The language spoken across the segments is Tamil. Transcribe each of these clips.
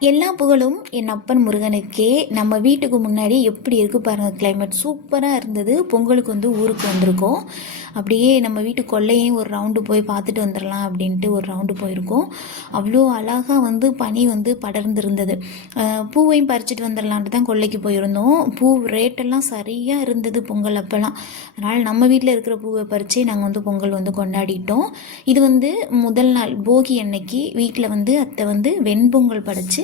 எல்லா புகழும் என் அப்பன் முருகனுக்கே. நம்ம வீட்டுக்கு முன்னாடி எப்படி இருக்குது பாருங்கள் கிளைமேட் சூப்பராக இருந்தது. பொங்கலுக்கு வந்து ஊருக்கு வந்திருக்கோம். அப்படியே நம்ம வீட்டு கொல்லையும் ஒரு ரவுண்டு போய் பார்த்துட்டு வந்துடலாம் அப்படின்ட்டு ஒரு ரவுண்டு போயிருக்கோம். அவ்வளோ அழகாக வந்து பனி வந்து படர்ந்துருந்தது. பூவையும் பறிச்சுட்டு வந்துடலான்ட்டு தான் கொல்லைக்கு போயிருந்தோம். பூ ரேட்டெல்லாம் சரியாக இருந்தது பொங்கல் அப்போல்லாம். அதனால் நம்ம வீட்டில் இருக்கிற பூவை பறித்து நாங்கள் வந்து பொங்கல் வந்து கொண்டாடிட்டோம். இது வந்து முதல் நாள் போகி அன்னைக்கு வீட்டில் வந்து அத்தை வந்து வெண்பொங்கல் படைச்சு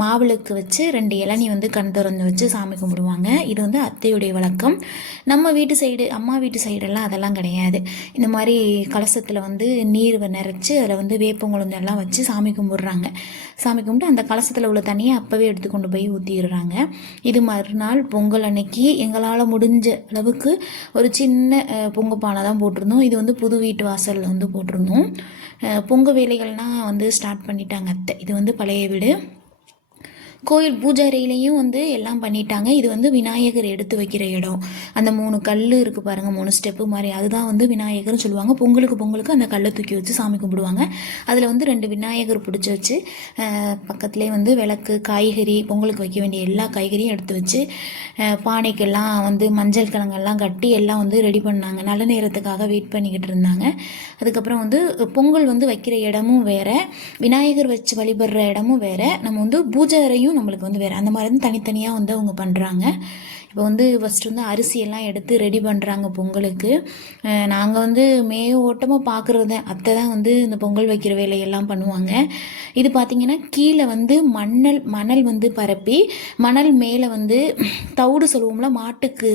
மாவிளக்கு வச்சு ரெண்டு இளநீ வந்து கண் திறந்து வச்சு சாமி கும்பிடுவாங்க. இது வந்து அத்தையுடைய வழக்கம். நம்ம வீட்டு சைடு அம்மா வீட்டு சைடெல்லாம் அதெல்லாம் கிடையாது. இந்த மாதிரி கலசத்தில் வந்து நீர் நிறச்சி அதில் வந்து வேப்பங்குழந்தெல்லாம் வச்சு சாமி கும்பிடுறாங்க. சாமி கும்பிட்டு அந்த கலசத்தில் உள்ள தண்ணியை அப்போவே எடுத்து கொண்டு போய் ஊற்றிடுறாங்க இது மறுநாள் பொங்கல் அன்னைக்கு எங்களால் முடிஞ்ச அளவுக்கு ஒரு சின்ன பொங்க பானை தான் போட்டிருந்தோம். இது வந்து புது வீட்டு வாசலில் வந்து போட்டிருந்தோம். பொங்கல் பொங்க வேலைகள்லாம் வந்து ஸ்டார்ட் பண்ணிட்டாங்க அத்தை. இது வந்து பழைய ഇവിടെ கோயில் பூஜாரியிலையும் வந்து எல்லாம் பண்ணிட்டாங்க. இது வந்து விநாயகர் எடுத்து வைக்கிற இடம். அந்த மூணு கல் இருக்குது பாருங்கள் மூணு ஸ்டெப்பு மாதிரி. அதுதான் வந்து விநாயகர்னு சொல்லுவாங்க. பொங்கலுக்கு பொங்கலுக்கு அந்த கல்லை தூக்கி வச்சு சாமி கும்பிடுவாங்க. அதில் வந்து ரெண்டு விநாயகர் பிடிச்சி வச்சு பக்கத்துலேயே வந்து விளக்கு காய்கறி பொங்கலுக்கு வைக்க வேண்டிய எல்லா காய்கறியும் எடுத்து வச்சு பானைக்கெல்லாம் வந்து மஞ்சள் கிழங்கெல்லாம் கட்டி எல்லாம் வந்து ரெடி பண்ணாங்க. நல்ல நேரத்துக்காக வெயிட் பண்ணிக்கிட்டு இருந்தாங்க. அதுக்கப்புறம் வந்து பொங்கல் வந்து வைக்கிற இடமும் வேற. விநாயகர் வச்சு வழிபடுற இடமும் வேற. நம்ம வந்து பூஜை அறையும் நம்மளுக்கு வந்து வேற அந்த மாதிரி வந்து தனித்தனியாக வந்து அவங்க பண்ணுறாங்க இப்போ வந்து ஃபஸ்ட்டு வந்து அரிசியெல்லாம் எடுத்து ரெடி பண்ணுறாங்க பொங்கலுக்கு. நாங்கள் வந்து மே ஓட்டமாக பார்க்குறது தான் அத்தை தான் வந்து இந்த பொங்கல் வைக்கிற வேலையெல்லாம் பண்ணுவாங்க. இது பார்த்திங்கன்னா கீழே வந்து மணல் மணல் வந்து பரப்பி மணல் மேலே வந்து தவிடு சொல்லுவோம்ல மாட்டுக்கு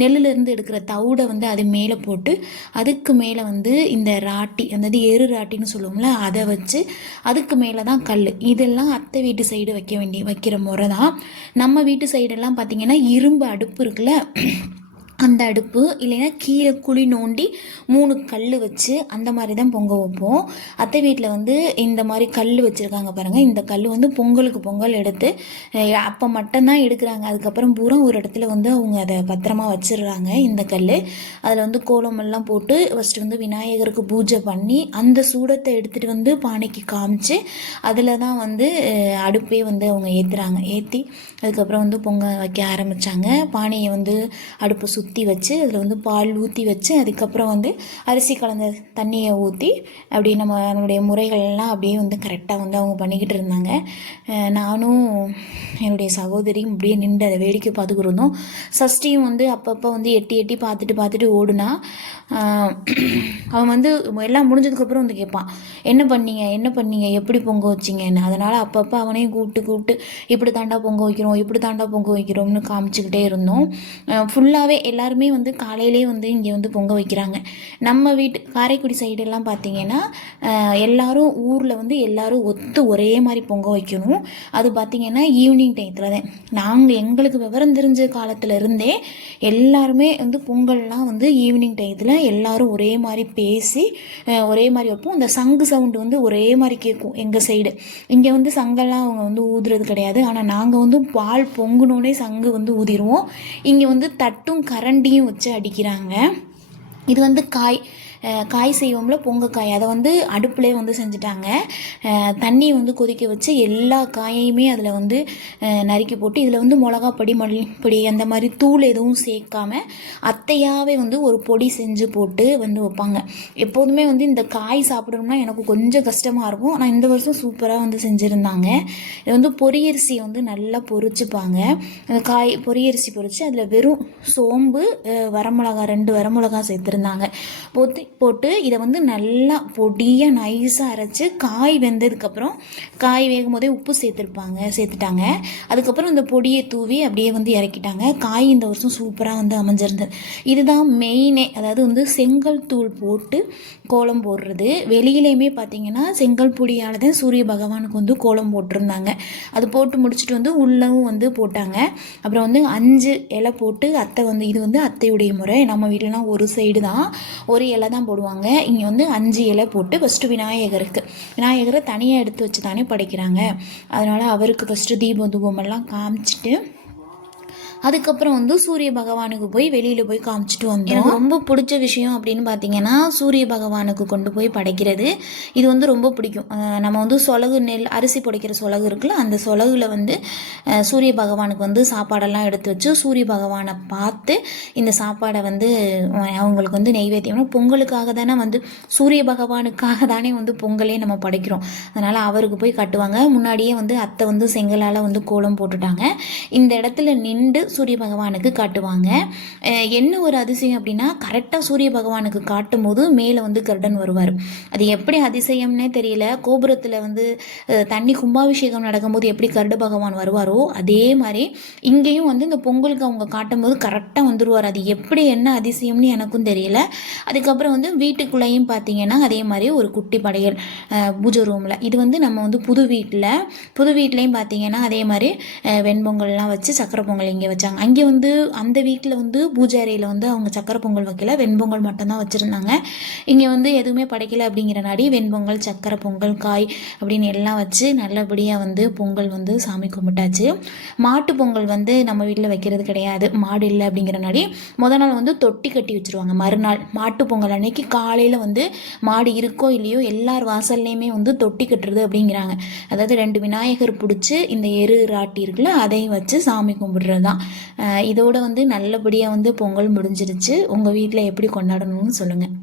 நெல்லுலேருந்து எடுக்கிற தவிடை வந்து அது மேலே போட்டு அதுக்கு மேலே வந்து இந்த ராட்டி அதாவது எரு ராட்டின்னு சொல்லுவோம்ல அதை வச்சு அதுக்கு மேலே தான் கல் இதெல்லாம் அத்தை வீட்டு சைடு வைக்க வேண்டிய வைக்கிற முறை தான் நம்ம வீட்டு சைடெல்லாம் பார்த்திங்கன்னா இரும்பு அடுப்பு இருக்குல்ல? அந்த அடுப்பு இல்லைன்னா கீழே குழி நோண்டி மூணு கல் வச்சு அந்த மாதிரி தான் பொங்க வைப்போம். அத்தை வீட்டில் வந்து இந்த மாதிரி கல் வச்சுருக்காங்க பாருங்கள் இந்த கல் வந்து பொங்கலுக்கு பொங்கல் எடுத்து அப்போ மட்டும்தான் எடுக்கிறாங்க. அதுக்கப்புறம் பூரா ஒரு இடத்துல வந்து அவங்க அதை பத்திரமா வச்சிடுறாங்க இந்த கல் அதில் வந்து கோலமெல்லாம் போட்டு ஃபஸ்ட்டு வந்து விநாயகருக்கு பூஜை பண்ணி அந்த சூடத்தை எடுத்துகிட்டு வந்து பானைக்கு காமிச்சு அதில் தான் வந்து அடுப்பே வந்து அவங்க ஏற்றுறாங்க ஏற்றி அதுக்கப்புறம் வந்து பொங்க வைக்க ஆரம்பித்தாங்க பானையை வந்து அடுப்பை சுற்றி வச்சு அதில் வந்து பால் ஊற்றி வச்சு அதுக்கப்புறம் வந்து அரிசி கலந்த தண்ணியை ஊற்றி அப்படி நம்ம நம்மளுடைய முறைகள்லாம் அப்படியே வந்து கரெக்டாக வந்து அவங்க பண்ணிக்கிட்டு இருந்தாங்க. நானும் என்னுடைய சகோதரியும் அப்படியே நின்று அதை வேடிக்கை பார்த்துக்கிட்டு இருந்தோம். சஷ்டியும் வந்து அப்பப்போ வந்து எட்டி எட்டி பார்த்துட்டு பார்த்துட்டு ஓடுனா அவன் வந்து எல்லாம் முடிஞ்சதுக்கப்புறம் வந்து கேட்பான் என்ன பண்ணீங்க? என்ன பண்ணீங்க? எப்படி பொங்க வச்சிங்கன்னு? அதனால் அப்பப்போ அவனையும் கூப்பிட்டு கூப்பிட்டு இப்படி தாண்டா பொங்க வைக்கிறோம் இப்படி தாண்டா பொங்க வைக்கிறோம்னு காமிச்சிக்கிட்டே இருந்தோம். ஃபுல்லாகவே எல்லாருமே வந்து காலையிலே வந்து இங்கே வந்து பொங்க வைக்கிறாங்க. நம்ம வீட்டு காரைக்குடி சைடெல்லாம் பார்த்தீங்கன்னா எல்லோரும் எல்லாரும் ஊரில் வந்து எல்லாரும் ஒத்து ஒரே மாதிரி பொங்க வைக்கணும். அது பார்த்தீங்கன்னா ஈவினிங் டயத்தில் தான். நாங்கள் எங்களுக்கு விவரம் தெரிஞ்ச காலத்தில் இருந்தே எல்லாருமே வந்து பொங்கல்லாம் வந்து ஈவினிங் டயத்தில் எல்லாரும் ஒரே மாதிரி பேசி ஒரே மாதிரி வைப்போம். அந்த சங்கு சவுண்டு வந்து ஒரே மாதிரி கேட்கும் எங்கள் சைடு இங்கே வந்து சங்கெல்லாம் அவங்க வந்து ஊதுறது கிடையாது. ஆனால் நாங்கள் வந்து பால் பொங்குனோடனே சங்கு வந்து ஊதிடுவோம். இங்கே வந்து தட்டும் கரண்டியும் வச்சு அடிக்கிறாங்க. இது வந்து காய் காய் செய்வோம்ல பொங்கக்காய். அதை வந்து அடுப்புலேயே வந்து செஞ்சுட்டாங்க. தண்ணி வந்து கொதிக்க வச்சு எல்லா காயையுமே அதில் வந்து நறுக்கி போட்டு இதில் வந்து மிளகா பொடி மல்லிப்பொடி அந்த மாதிரி தூள் எதுவும் சேர்க்காம அத்தையாவே வந்து ஒரு பொடி செஞ்சு போட்டு வந்து வைப்பாங்க. எப்போதுமே வந்து இந்த காய் சாப்பிடணும்னா எனக்கு கொஞ்சம் கஷ்டமாக இருக்கும். ஆனால் இந்த வருஷம் சூப்பராக வந்து செஞ்சுருந்தாங்க. இது வந்து பொரியரிசி வந்து நல்லா பொரிச்சுப்பாங்க. அந்த காய் பொரியரிசி பொரித்து அதில் வெறும் சோம்பு வரமிளகா ரெண்டு வரமிளகா சேர்த்துருந்தாங்க. போட்டு போட்டு இதை வந்து நல்லா பொடியாக நைஸாக அரைச்சி காய் வெந்ததுக்கப்புறம் காய் வேகும் போதே உப்பு சேர்த்துருப்பாங்க சேர்த்துட்டாங்க. அதுக்கப்புறம் இந்த பொடியை தூவி அப்படியே வந்து இறக்கிட்டாங்க. காய் இந்த வருஷம் சூப்பராக வந்து அமைஞ்சிருந்தது. இதுதான் மெயினே அதாவது வந்து செங்கல் தூள் போட்டு கோலம் போடுறது. வெளியிலையுமே பார்த்தீங்கன்னா செங்கல் பொடியால் தான் சூரிய பகவானுக்கு வந்து கோலம் போட்டிருந்தாங்க. அது போட்டு முடிச்சுட்டு வந்து உள்ளவும் வந்து போட்டாங்க. அப்புறம் வந்து அஞ்சு இலை போட்டு அத்தை வந்து இது வந்து அத்தையுடைய முறை. நம்ம வீட்டிலலாம் ஒரு சைடு தான். ஒரு இலை தான் தான் போடுவாங்க. இங்கே வந்து அஞ்சு இலை போட்டு ஃபஸ்ட்டு விநாயகருக்கு. விநாயகரை தனியாக எடுத்து வச்சு தானே படைக்கிறாங்க. அதனால் அவருக்கு ஃபஸ்ட்டு தீபம் தூபம் எல்லாம் காமிச்சிட்டு அதுக்கப்புறம் வந்து சூரிய பகவானுக்கு போய் வெளியில் போய் காமிச்சிட்டு வந்தோம். எனக்கு ரொம்ப பிடிச்ச விஷயம் அப்படின்னு பார்த்தீங்கன்னா சூரிய பகவானுக்கு கொண்டு போய் படைக்கிறது. இது வந்து ரொம்ப பிடிக்கும். நம்ம வந்து சொலகு நெல் அரிசி புடைக்கிற சொலகு இருக்குல்ல அந்த சொலகுல வந்து சூரிய பகவானுக்கு வந்து சாப்பாடெல்லாம் எடுத்து வச்சு சூரிய பகவானை பார்த்து இந்த சாப்பாடை வந்து அவங்களுக்கு வந்து நெய்வேத்தியம். பொங்கலுக்காக தானே வந்து சூரிய பகவானுக்காக தானே வந்து பொங்கலே நம்ம படைக்கிறோம். அதனால் அவருக்கு போய் கட்டுவாங்க. முன்னாடியே வந்து அத்தை வந்து செங்கலால் வந்து கோலம் போட்டுட்டாங்க. இந்த இடத்துல நின்று சூரிய பகவானுக்கு காட்டுவாங்க என்ன ஒரு அதிசயம் அப்படின்னா கரெக்டாக சூரிய பகவானுக்கு காட்டும் போது மேலே வந்து கருடன் வருவார். அது எப்படி அதிசயம்னே தெரியல. கோபுரத்தில் வந்து தண்ணி கும்பாபிஷேகம் நடக்கும்போது எப்படி கருட பகவான் வருவாரோ அதே மாதிரி இங்கேயும் வந்து இந்த பொங்கலுக்கு அவங்க காட்டும் போது கரெக்டாக வந்துடுவார் அது எப்படி என்ன அதிசயம்னு எனக்கும் தெரியல. அதுக்கப்புறம் வந்து வீட்டுக்குள்ளேயும் பார்த்தீங்கன்னா அதே மாதிரி ஒரு குட்டி படையல் பூஜை ரூமில் இது வந்து நம்ம வந்து புது வீட்டில் புது வீட்லேயும் பார்த்தீங்கன்னா அதே மாதிரி வெண்பொங்கல்லாம் வச்சு சக்கரை பொங்கல் இங்கே வச்சாங்க. அங்கே வந்து அந்த வீட்டில் வந்து பூஜாரியில் வந்து அவங்க சக்கரை பொங்கல் வைக்கல. வெண்பொங்கல் மட்டும்தான் வச்சுருந்தாங்க. இங்கே வந்து எதுவுமே படைக்கல அப்படிங்கிறனாடி வெண்பொங்கல் சக்கரை பொங்கல் காய் அப்படின்னு எல்லாம் வச்சு நல்லபடியாக வந்து பொங்கல் வந்து சாமி கும்பிட்டாச்சு. மாட்டு பொங்கல் வந்து நம்ம வீட்டில் வைக்கிறது கிடையாது. மாடு இல்லை அப்படிங்கிறனாடி முத நாள் வந்து தொட்டி கட்டி வச்சுருவாங்க. மறுநாள் மாட்டு பொங்கல் அன்னைக்கு காலையில் வந்து மாடு இருக்கோ இல்லையோ எல்லார் வாசல்லையுமே வந்து தொட்டி கட்டுறது அப்படிங்கிறாங்க. அதாவது ரெண்டு விநாயகர் பிடிச்சி இந்த எரு ராட்டி இருக்குல்ல அதையும் வச்சு சாமி கும்பிடுறது தான் இதோட வந்து நல்லபடியாக வந்து பொங்கல் முடிஞ்சிருச்சு. உங்கள் வீட்டில் எப்படி கொண்டாடணும்னு சொல்லுங்கள்